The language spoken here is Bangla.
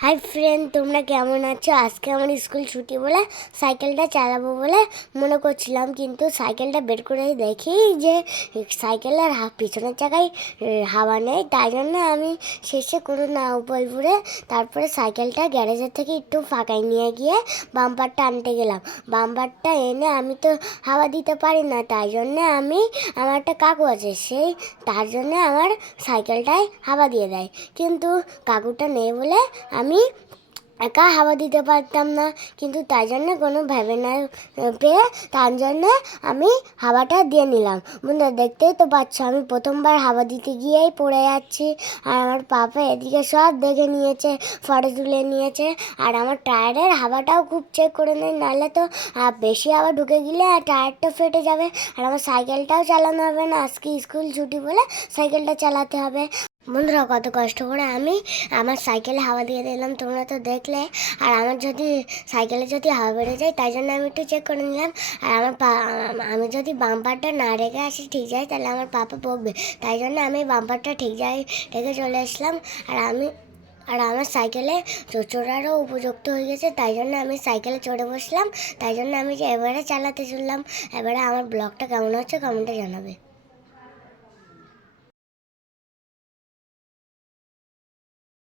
হাই ফ্রেন্ড, তোমরা কেমন আছো? আজকে আমার স্কুল ছুটি বলে সাইকেলটা চালাবো বলে মনে করছিলাম, কিন্তু সাইকেলটা বের করে দেখি যে সাইকেলের পিছনের চাকায় হাওয়া নেই। তাই জন্য আমি শেষে কোনো না উপায় পুরে তারপরে সাইকেলটা গ্যারেজের থেকে একটু ফাঁকায় নিয়ে গিয়ে বাম্পারটা আনতে গেলাম। বাম্পারটা এনে আমি তো হাওয়া দিতে পারি না, তাই জন্যে আমার একটা কাকু আছে, তার জন্যে আমার সাইকেলটায় হাওয়া দিয়ে দেয়। কিন্তু কাকুটা নেই বলে আমি একা হাওয়া দিতে পারতাম না, কিন্তু তাই জন্য কোনো ভেবে না পেয়ে তার জন্যে আমি হাওয়াটা দিয়ে নিলাম। বন্ধুরা, দেখতেই তো পাচ্ছ আমি প্রথমবার হাওয়া দিতে গিয়েই পড়ে যাচ্ছি, আর আমার পাপা এদিকে সব দেখে নিয়েছে, ফটো তুলে নিয়েছে, আর আমার টায়ারের হাওয়াটাও খুব চেক করে নেয়, নাহলে তো বেশি হাওয়া ঢুকে গেলে আর টায়ারটা ফেটে যাবে, আর আমার সাইকেলটাও চালানো হবে না। আজকে স্কুল ছুটি বলে সাইকেলটা চালাতে হবে। বন্ধুরা, কত কষ্ট করে আমি আমার সাইকেলে হাওয়া দিয়ে দিলাম, তোমরা তো দেখলে। আর আমার যদি সাইকেলে যদি হাওয়া বেড়ে যায়, তাই জন্য আমি একটু চেক করে নিলাম। আর আমি যদি বাম্পারটা না রেখে আসি ঠিক যায়, তাহলে আমার পাপা বকবে, তাই জন্য আমি বাম্পারটা ঠিক যায় রেখে চলে আসলাম। আর আমার সাইকেলে চড়ারও উপযুক্ত হয়ে গেছে, তাই জন্য আমি সাইকেলে চড়ে বসলাম। তাই জন্য আমি যে এবারে চালাতে চললাম। এবারে আমার ব্লগটা কেমন হচ্ছে কমেন্টে জানাবে।